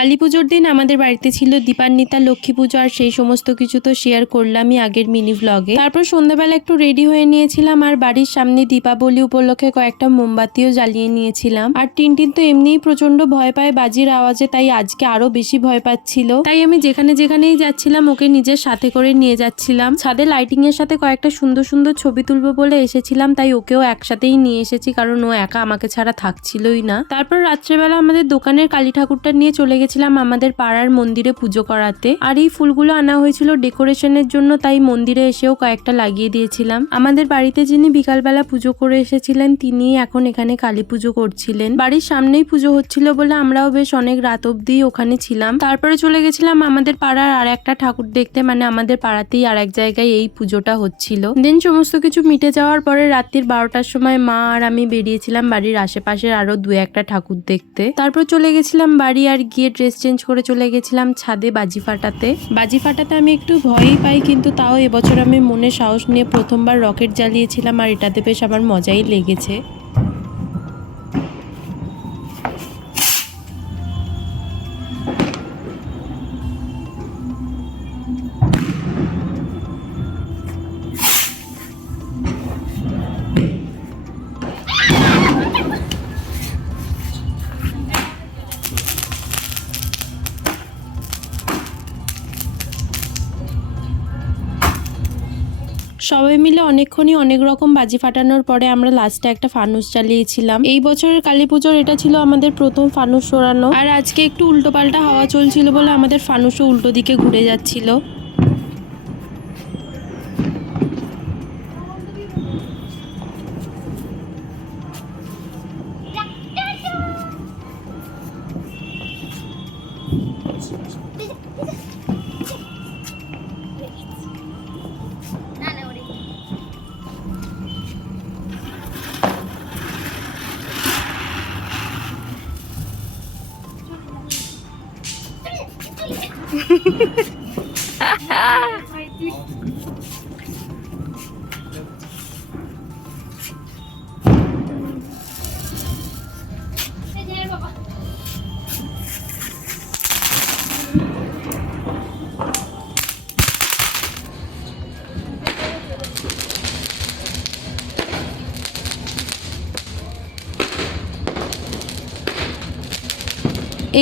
কালী পুজোর দিন আমাদের বাড়িতে ছিল দীপান্বিতা, লক্ষ্মী পুজো আর সেই সমস্ত কিছু তো শেয়ার করলামই আগের মিনি ব্লগে। তারপর সন্ধ্যাবেলা একটু রেডি হয়ে নিয়েছিলাম আর বাড়ির সামনে দীপাবলি উপলক্ষে কয়েকটা মোমবাতিও জ্বালিয়ে নিয়েছিলাম। আর টিনটিন তো এমনিই প্রচন্ড ভয় পায় বাজির আওয়াজে, তাই আজকে আরো বেশি ভয় পাচ্ছিল। তাই আমি যেখানেই যাচ্ছিলাম ওকে নিজের সাথে করে নিয়ে যাচ্ছিলাম। ছাদে লাইটিং এর সাথে কয়েকটা সুন্দর সুন্দর ছবি তুলবো বলে এসেছিলাম, তাই ওকেও একসাথেই নিয়ে এসেছি, কারণ ও একা আমাকে ছাড়া থাকছিলই না। তারপর রাত্রেবেলা আমাদের দোকানের কালী ঠাকুরটা নিয়ে চলে গেছিলাম আমাদের পাড়ার মন্দিরে পুজো করাতে। আর এই ফুলগুলো আনা হয়েছিল ডেকোরেশনের জন্য, তাই মন্দিরে এসেও কয়েকটা লাগিয়ে দিয়েছিলাম। আমাদের বাড়িতে যিনি বিকালবেলা পুজো করে এসেছিলেন তিনি এখন এখানে কালী পুজো করছিলেন। বাড়ির সামনেই পুজো হচ্ছিল বলে আমরাও বেশ অনেক রাত অব্দি ওখানে ছিলাম। তারপরে চলে গেছিলাম আমাদের পাড়ার আর একটা ঠাকুর দেখতে, মানে আমাদের পাড়াতেই আর এক জায়গায় এই পুজোটা হচ্ছিল। দেন সমস্ত কিছু মিটে যাওয়ার পরে রাত্রির 12টার সময় মা আর আমি বেরিয়েছিলাম বাড়ির আশেপাশের আরো দু একটা ঠাকুর দেখতে। তারপর চলে গেছিলাম বাড়ি আর গিয়ে ড্রেস চেঞ্জ করে চলে গেছিলাম ছাদে বাজি ফাটাতে। বাজি ফাটাতে আমি একটু ভয়ই পাই, কিন্তু তাও এবছর আমি মনে সাহস নিয়ে প্রথমবার রকেট জ্বালিয়েছিলাম আর এটাতে বেশ আমার মজাই লেগেছে। সবাই মিলে অনেকক্ষণই অনেক রকম বাজি ফাটানোর পরে আমরা লাস্টে একটা ফানুস চালিয়েছিলাম। এই বছরের কালী পুজোর এটা ছিল আমাদের প্রথম ফানুস ওড়ানো। আর আজকে একটু উল্টোপাল্টা হাওয়া চলছিল বলে আমাদের ফানুসও উল্টো দিকে ঘুরে যাচ্ছিল।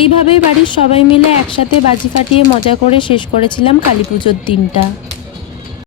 এইভাবেই বাড়ির সবাই মিলে একসাথে বাজি ফাটিয়ে মজা করে শেষ করেছিলাম কালী পুজোর দিনটা।